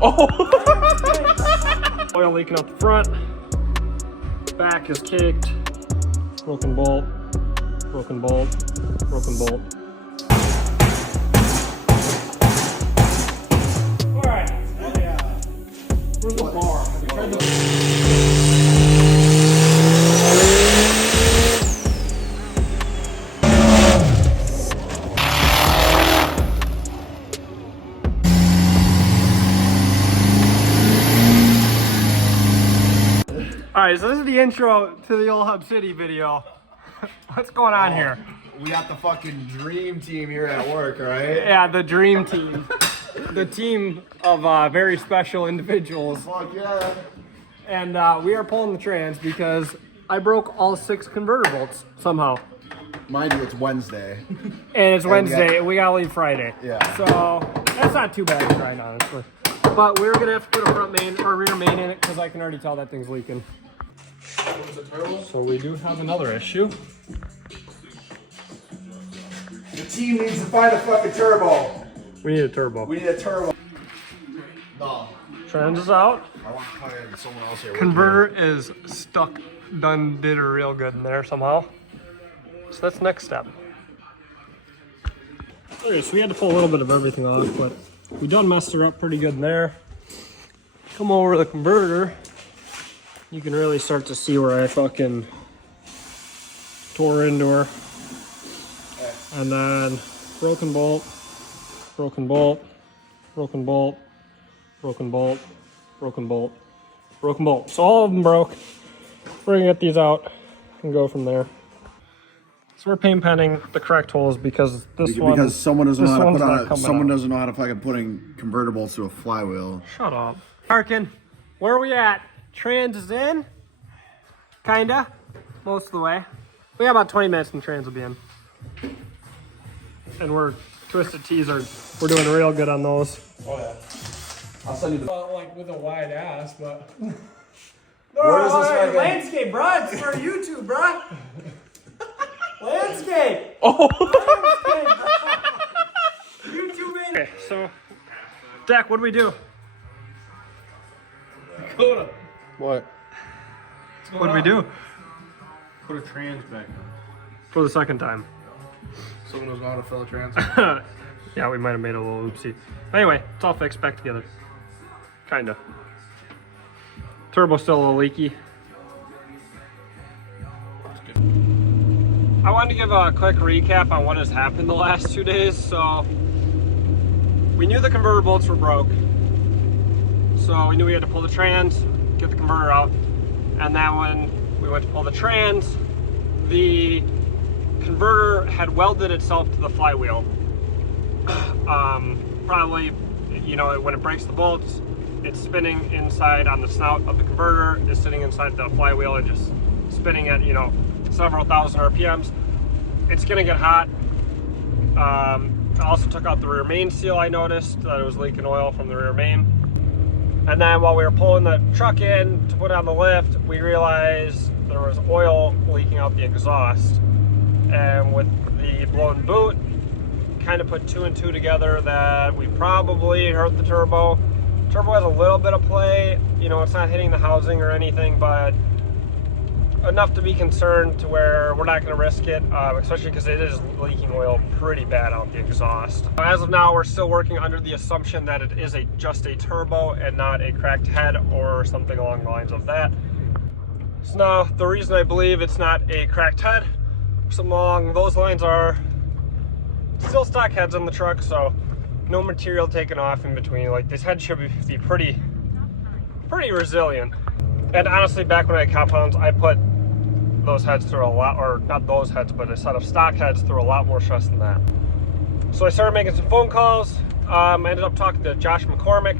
Oh! Oil leaking out the front. Back is caked. Broken bolt. Broken bolt. Broken bolt. Alright. Where's the bar? Have you tried the... Alright, so this is the intro to the Old Hub City video. What's going on here? We got the fucking dream team here at work, right? Yeah, the dream team. The team of very special individuals. Fuck yeah. And we are pulling the trans because I broke all 6 converter bolts somehow. Mind you, it's Wednesday. And it's Wednesday, and we gotta leave Friday. Yeah. So that's not too bad to grind, honestly. But we're gonna have to put a front main or rear main in it because I can already tell that thing's leaking. So we do have another issue. The team needs to find a fucking turbo. We need a turbo. We need a turbo. No. Trans is out. I want to cut in someone else here. Converter is stuck. Did her real good in there somehow. So that's next step. Okay, so we had to pull a little bit of everything off, but we done messed her up pretty good in there. Come over the converter. You can really start to see where I fucking tore into her. And then broken bolt, broken bolt, broken bolt, broken bolt, broken bolt, broken bolt. So all of them broke. We're gonna get these out and go from there. So we're paint penning the correct holes because because someone doesn't know how to put on someone out. doesn't know how to fucking put in converter bolts to a flywheel. Shut up. Arkin, where are we at? Trans is in? Kinda. Most of the way. We got about 20 minutes and trans will be in. And we're Twisted Tees we're doing real good on those. Oh yeah. I'll send you the Like with a wide ass, but Where does this fucking landscape, bro. It's for YouTube, bro. Landscape. Oh. YouTube. Okay, so Dak, what do we do? Dakota, What? What do we do put a trans back on. for the second time? Someone knows how to fill a trans. Yeah, we might have made a little oopsie. Anyway, it's all fixed back together. Kinda. Turbo's still a little leaky. I wanted to give a quick recap on what has happened the last 2 days. So, we knew the converter bolts were broke. So we knew we had to pull the trans, get the converter out. And then when we went to pull the trans, the converter had welded itself to the flywheel. Probably, you know, when it breaks the bolts, it's spinning inside on the snout of the converter, it's sitting inside the flywheel and just spinning at, you know, several thousand RPMs. It's gonna get hot. I also took out the rear main seal. I noticed that it was leaking oil from the rear main. And then while we were pulling the truck in to put on the lift, we realized there was oil leaking out the exhaust. And with the blown boot, kind of put 2 and 2 together that we probably hurt the turbo. Turbo has a little bit of play. You know, it's not hitting the housing or anything, but enough to be concerned to where we're not going to risk it, especially because it is leaking oil pretty bad out the exhaust. As of now, we're still working under the assumption that it is just a turbo and not a cracked head or something along the lines of that. So now, the reason I believe it's not a cracked head, something along those lines, are still stock heads on the truck, so no material taken off in between. Like, this head should be pretty resilient. And honestly, back when I had compounds, I put those heads through a lot, or not those heads, but a set of stock heads through a lot more stress than that. So I started making some phone calls. I ended up talking to Josh McCormick,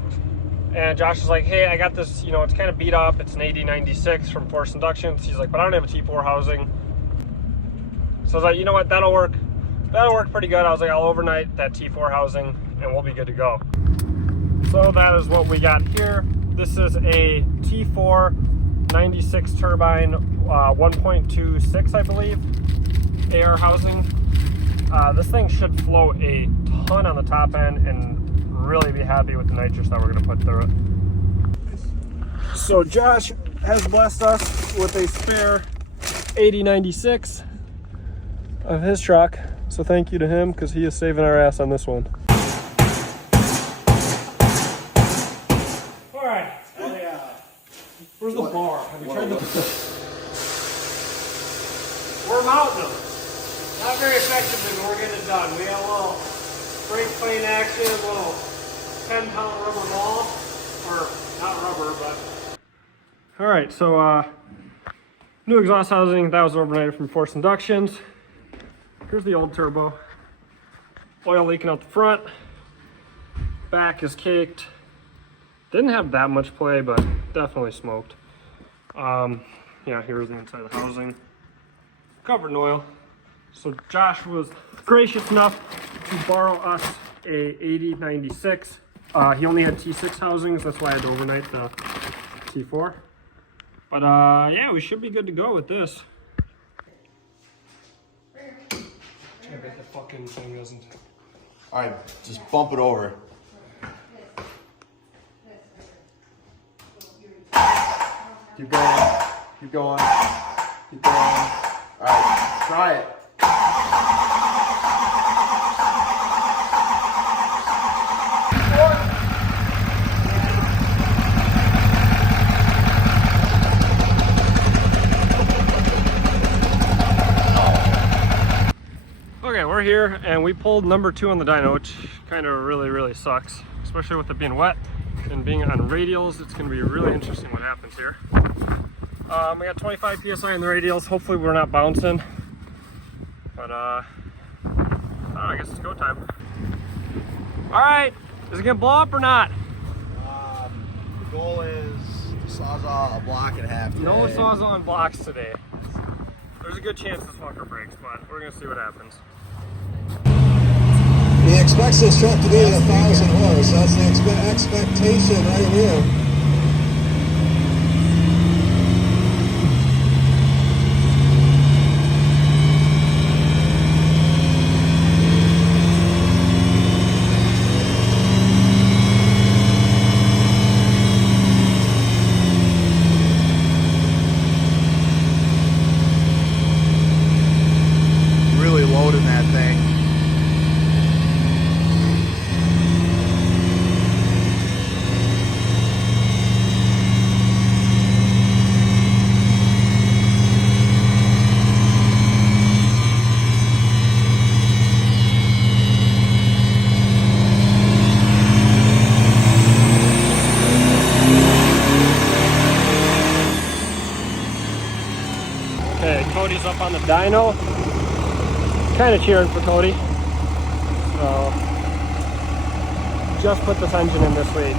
and Josh was like, hey, I got this, you know, it's kind of beat up. It's an AD96 from Force Inductions. He's like, but I don't have a T4 housing. So I was like, you know what, that'll work pretty good. I was like, I'll overnight that T4 housing and we'll be good to go. So that is what we got here. This is a T4 96 turbine, 1.26, I believe, AR housing. This thing should float a ton on the top end and really be happy with the nitrous that we're gonna put through it. So Josh has blessed us with a spare 8096 of his truck. So thank you to him because he is saving our ass on this one. All right. Where's the bar? Have you tried the... We're mounting them. Not very effectively, but we're getting it done. We got a little brake plane action, a little 10-pound rubber ball. Or not rubber, but... All right, so new exhaust housing. That was overnighted from Force Inductions. Here's the old turbo. Oil leaking out the front. Back is caked. Didn't have that much play, but definitely smoked. Yeah, here's the inside of the housing. Covered in oil. So Josh was gracious enough to borrow us a 8096. He only had T6 housings, that's why I had to overnight the T4. But yeah, we should be good to go with this. I bet the fucking thing doesn't. Alright, just bump it over. Keep going. Keep going. Keep going. Alright, try it. Okay, we're here and we pulled number 2 on the dyno, which kind of really sucks, especially with it being wet and being on radials. It's going to be really interesting what happens here. We got 25 psi in the radials. Hopefully we're not bouncing, but I guess it's go time. All right, is it gonna blow up or not? The goal is to sawzall a block in half today. No sawzall on blocks today. There's a good chance this fucker breaks, but we're gonna see what happens. He expects this truck to be 1,000 horse. That's the expectation right here. Really loading that thing. Okay, Cody's up on the dyno. Kind of cheering for Cody. So, just put this engine in this week.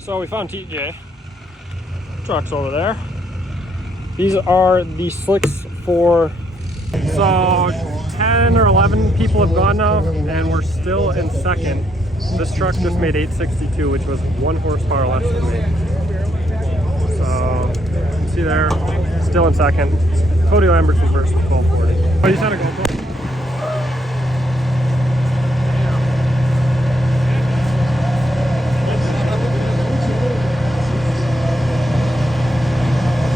So we found TJ. Truck's over there. These are the slicks for, so 10 or 11 people have gone now, and we're still in second. This truck just made 862, which was 1 horsepower less than me. So, you can see there, still in second. Cody Lambertson first with 1240. Oh, you said a GoPro?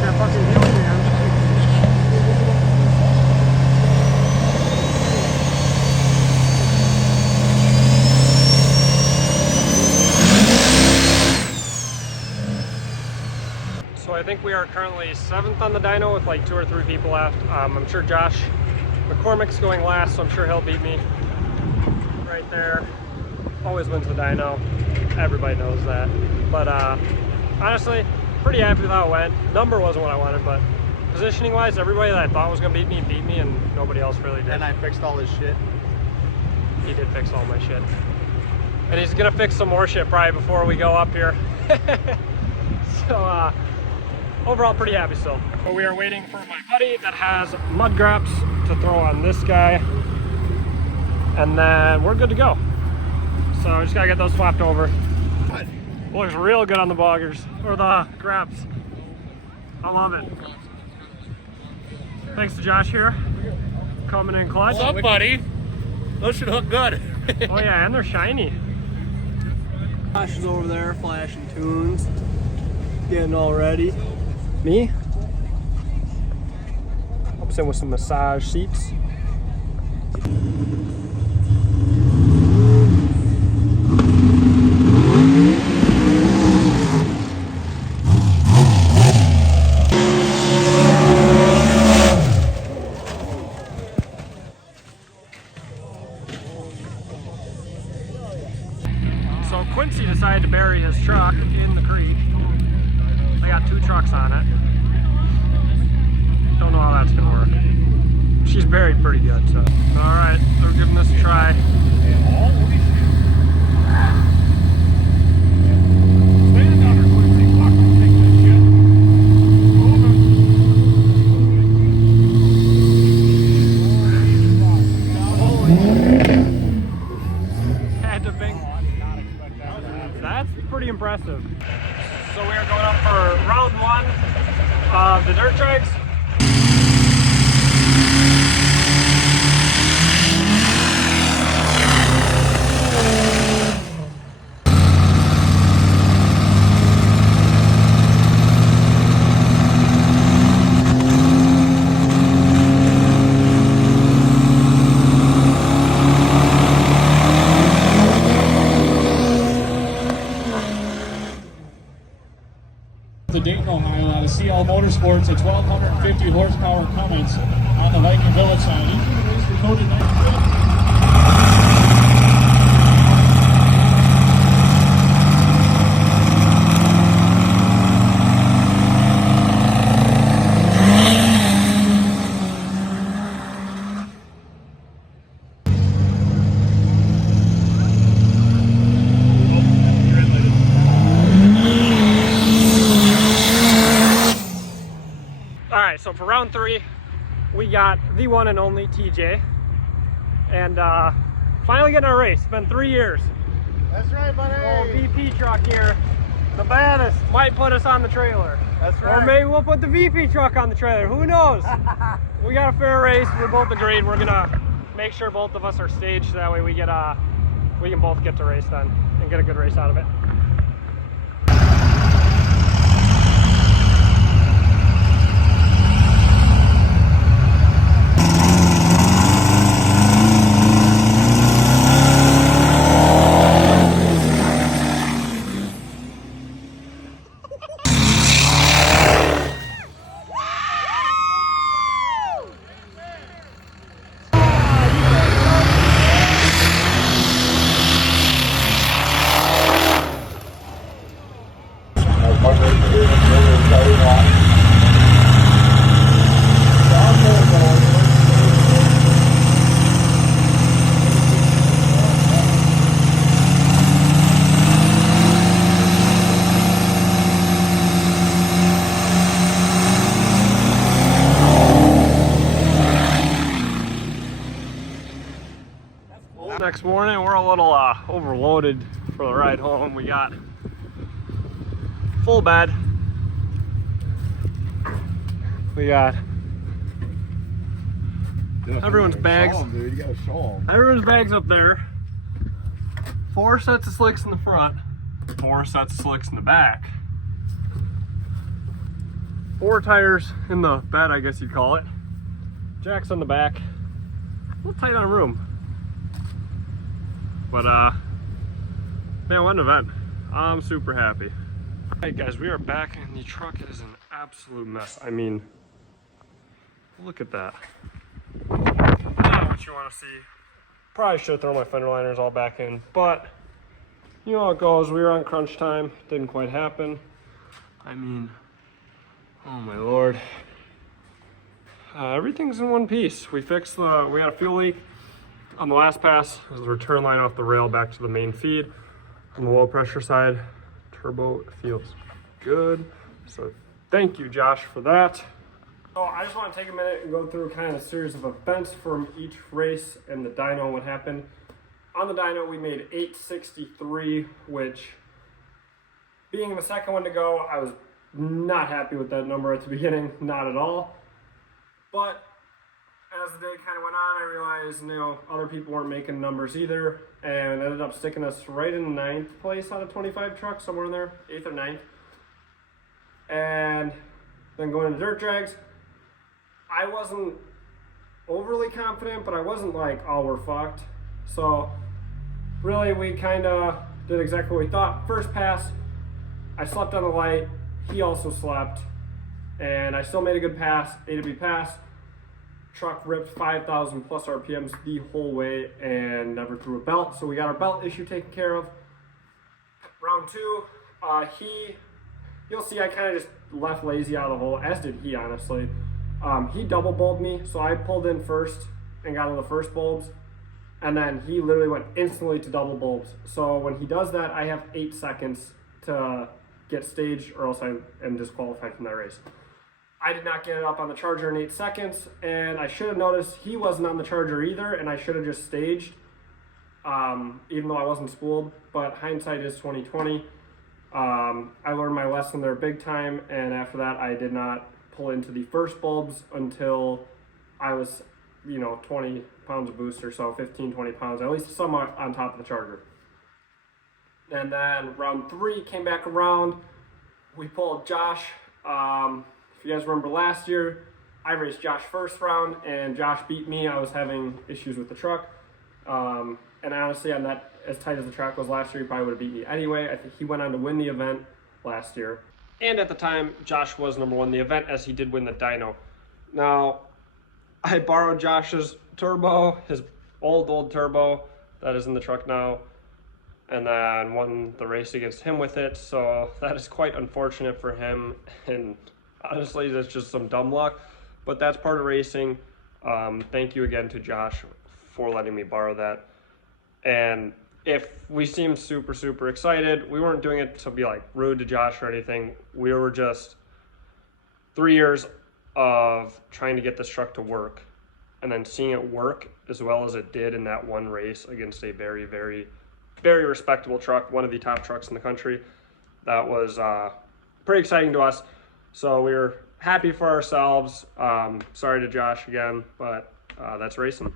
That fucking deal, man. So I think we are currently 7th on the dyno with like 2 or 3 people left. I'm sure Josh McCormick's going last, so I'm sure he'll beat me. Right there. Always wins the dyno. Everybody knows that. But honestly, pretty happy with how it went. Number wasn't what I wanted, but positioning wise, everybody that I thought was gonna beat me, and nobody else really did. And I fixed all this shit. He did fix all my shit. And he's gonna fix some more shit probably before we go up here. So overall pretty happy still. But we are waiting for my buddy that has mud graps to throw on this guy. And then we're good to go. So I just gotta get those swapped over. Looks real good on the boggers, or the graps. I love it. Thanks to Josh here, coming in clutch. What's up, buddy? Those should hook good. Oh yeah, and they're shiny. Josh is over there flashing tunes, getting all ready. Me? I'm sitting with some massage seats. So Quincy decided to bury his truck in the creek. I got 2 trucks on it. Don't know how that's gonna work. She's buried pretty good, so. All right, we're giving this a try. That's pretty impressive. So we are going up for round 1 of the dirt trikes. The Dayton, Ohio, out of CL Motorsports, a 1,250 horsepower Cummins on the Viking Village side. Into the race for Cody Knight. Alright, so for round 3, we got the one and only TJ. And finally getting our race. It's been 3 years. That's right, buddy. Old VP truck here, the baddest, might put us on the trailer. That's right. Or maybe we'll put the VP truck on the trailer. Who knows? We got a fair race. We're both agreed. We're gonna make sure both of us are staged. That way we can both get to race then and get a good race out of it. Next morning, we're a little overloaded for the ride home. We got full bed. We got everyone's bags. Dude, you gotta show them. Everyone's bags up there. 4 sets of slicks in the front, 4 sets of slicks in the back. 4 tires in the bed, I guess you'd call it. Jacks on the back. A little tight on room. But man, what an event. I'm super happy. All right guys, we are back and the truck is an absolute mess. I mean, look at that. Not what you want to see. Probably should throw my fender liners all back in, but you know how it goes. We were on crunch time, didn't quite happen. I mean, oh my lord. Everything's in one piece. We had a fuel leak on the last pass. It was the return line off the rail back to the main feed. On the low pressure side, turbo feels good. So thank you, Josh, for that. So I just want to take a minute and go through kind of a series of events from each race and the dyno, what happened. On the dyno, we made 863, which Being the second one to go, I was not happy with that number at the beginning, not at all. But as the day kind of went on, I realized, other people weren't making numbers either, and ended up sticking us right in 9th place out of 25 trucks, somewhere in there, 8th or 9th. And then going into dirt drags, I wasn't overly confident, but I wasn't like, oh, we're fucked. So really, we kind of did exactly what we thought. First pass, I slept on the light, he also slept, and I still made a good pass, A to B pass. Truck ripped 5,000 plus RPMs the whole way and never threw a belt, so we got our belt issue taken care of. Round 2, you'll see I kind of just left lazy out of the hole, as did he, honestly. He double bulbed me, so I pulled in first and got on the first bulbs, and then he literally went instantly to double bulbs. So when he does that, I have 8 seconds to get staged, or else I am disqualified from that race. I did not get it up on the charger in 8 seconds, and I should have noticed he wasn't on the charger either, and I should have just staged, even though I wasn't spooled. But hindsight is 20/20. I learned my lesson there big time, and after that, I did not pull into the first bulbs until I was, 20 pounds of booster, so 15, 20 pounds, at least somewhat on top of the charger. And then round 3 came back around. We pulled Josh. If you guys remember last year, I raced Josh first round, and Josh beat me. I was having issues with the truck. And honestly, on that, as tight as the track was last year, he probably would have beat me anyway. I think he went on to win the event last year. And at the time, Josh was number 1 in the event, as he did win the dyno. Now, I borrowed Josh's turbo, his old turbo that is in the truck now, and then won the race against him with it. So that is quite unfortunate for him, and honestly, that's just some dumb luck, but that's part of racing. Thank you again to Josh for letting me borrow that. And if we seem super excited, we weren't doing it to be like rude to Josh or anything. We were just 3 years of trying to get this truck to work, and then seeing it work as well as it did in that one race against a very respectable truck, one of the top trucks in the country. That was pretty exciting to us. So we were happy for ourselves. Sorry to Josh again, but that's racing.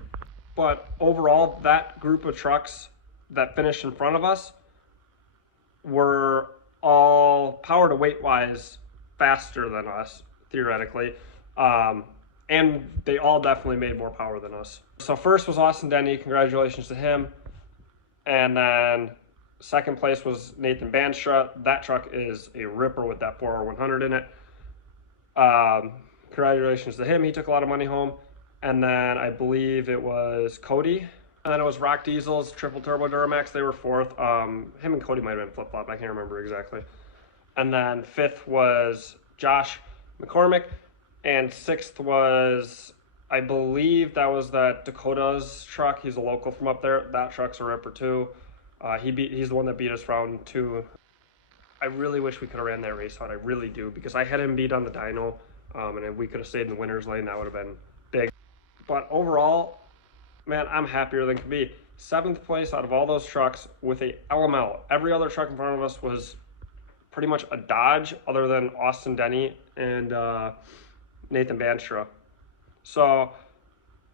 But overall, that group of trucks that finished in front of us were all power to weight wise faster than us, theoretically. And they all definitely made more power than us. So first was Austin Denny, congratulations to him. And then second place was Nathan Banstra. That truck is a ripper with that 4R100 in it. Congratulations to him, he took a lot of money home. And then I believe it was Cody. And then it was Rock Diesel's triple turbo Duramax, they were 4th. Him and Cody might have been flip-flop, I can't remember exactly. And then 5th was Josh McCormick. And 6th was, I believe that was that Dakota's truck. He's a local from up there. That truck's a ripper too. He's the one that beat us round 2. I really wish we could have ran that race out. I really do, because I had him beat on the dyno, and if we could have stayed in the winner's lane, that would have been big. But overall, man, I'm happier than could be. 7th place out of all those trucks with a LML. Every other truck in front of us was pretty much a Dodge, other than Austin Denny and Nathan Banstra. So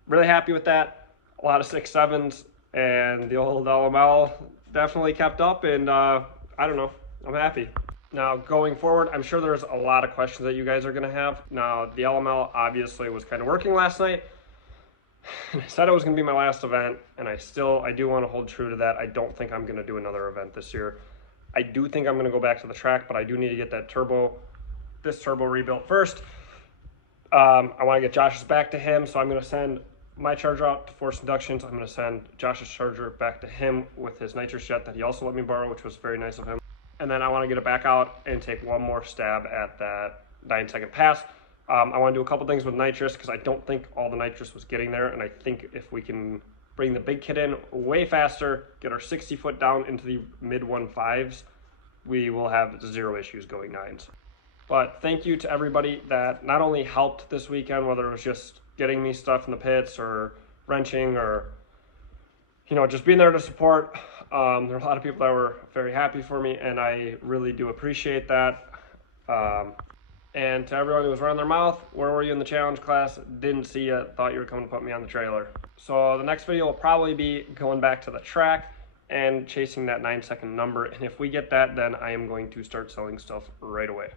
really happy with that. A lot of 6.7s, and the old LML definitely kept up, and I don't know, I'm happy. Now going forward, I'm sure there's a lot of questions that you guys are gonna have. Now the LML obviously was kind of working last night. I said it was gonna be my last event, and I do want to hold true to that. I don't think I'm gonna do another event this year. I do think I'm gonna go back to the track, but I do need to get that this turbo rebuilt first. I want to get Josh's back to him, so I'm going to send my charger out to Force Inductions. I'm going to send Josh's charger back to him with his nitrous jet that he also let me borrow, which was very nice of him. And then I want to get it back out and take one more stab at that 9-second pass. I want to do a couple things with nitrous, because I don't think all the nitrous was getting there, and I think if we can bring the big kit in way faster, get our 60 foot down into the mid 1.5s, we will have 0 issues going 9s. But thank you to everybody that not only helped this weekend, whether it was just getting me stuff in the pits or wrenching or, just being there to support. There were a lot of people that were very happy for me, and I really do appreciate that. And to everyone who was running their mouth, where were you in the challenge class? Didn't see you, thought you were coming to put me on the trailer. So the next video will probably be going back to the track and chasing that 9-second number. And if we get that, then I am going to start selling stuff right away.